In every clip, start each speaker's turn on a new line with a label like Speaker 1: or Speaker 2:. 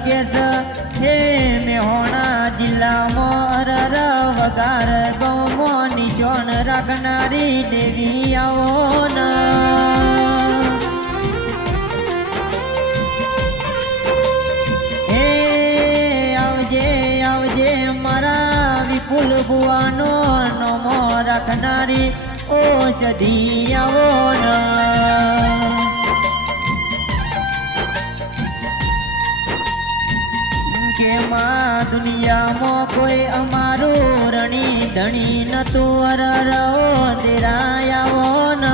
Speaker 1: અરર case હે મેહોણા જિલ્લામાં અરર વગાર ગૌમાં નિશોન રાખનારી દેવી આવો હે આવજે આવજે મારા વિપુલ બુવાનો નમો રાખનારી ઓ સધી આવો દુનિયામાં કોઈ અમારું રણી ધણી નતું. અરરો દેરાયાવો ન.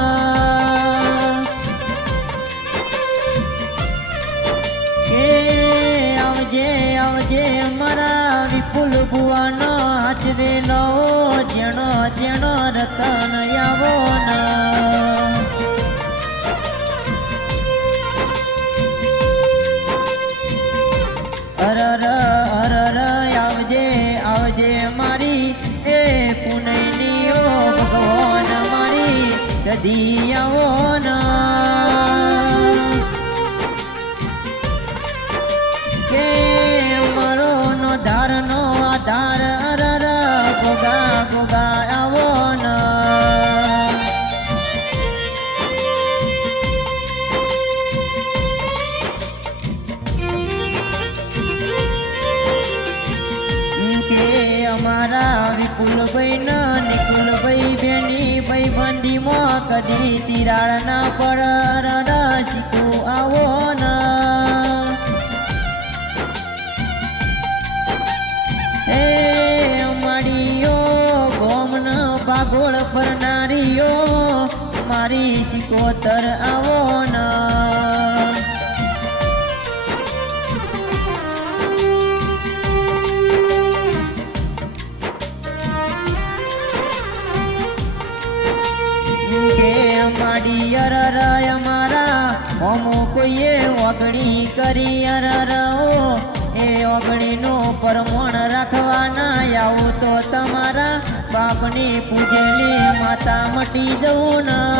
Speaker 1: હે, આવજે આવજે મારા વિપુલ ભુવાનો હાચવેલો જેણો જેણો રતન મારી સદી આવો ના કે મારો નો ધાર નો આધાર અરર ગોગા ગોગા આવો ના કે અમારા વિપુલભાઈ ન મો કદી તિરાડ ના પડ શીખું આવો ના. એ અમારીઓ ગોમન પર નારીઓ, મારી ચિકોતર આવો હોમો કોઈએ ઓગણી કરી અરર. ઓ, એ ઓગણીનું પરમણ રાખવાના આવું તો તમારા બાપની પૂજેલી માતા મટી જવું ના.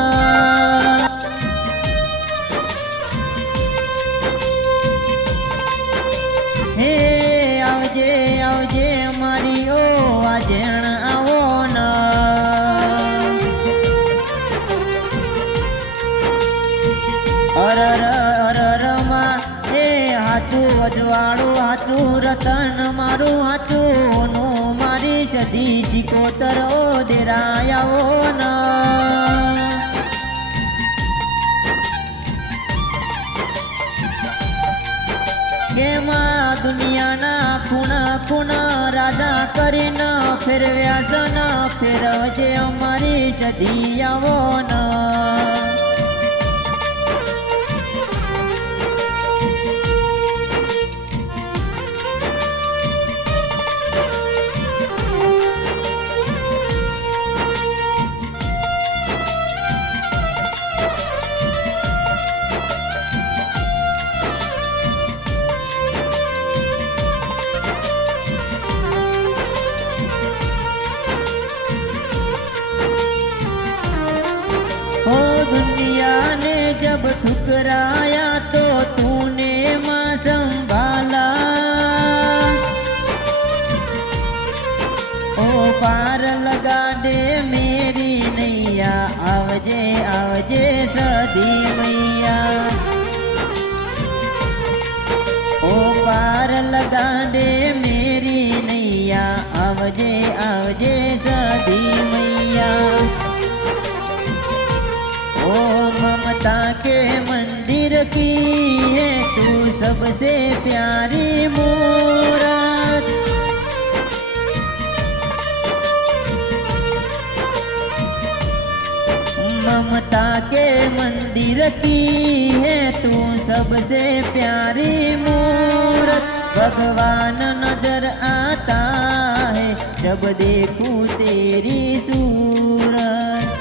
Speaker 1: હાચું અજવાળું રતન મારું હાચું નો મારી સદી શિકોતર ઓ દેરાયાવો ના. કેમાં દુનિયાના ખૂણા ખૂણા રાજા કરીને ફેરવ્યા સન ફેરવજે અમારી સદી આવો પકરાયા તો તૂને માં સંભાલા ઓ પાર લગાડે મેરી નૈયા આવજે આવજે સદી મૈયા ઓ પાર લગાડે મેરી નૈયા આવજે सबसे प्यारी मूरत ममता के मंदिर की है तू सबसे प्यारी मूरत भगवान नजर आता है जब देखूं तेरी सूरत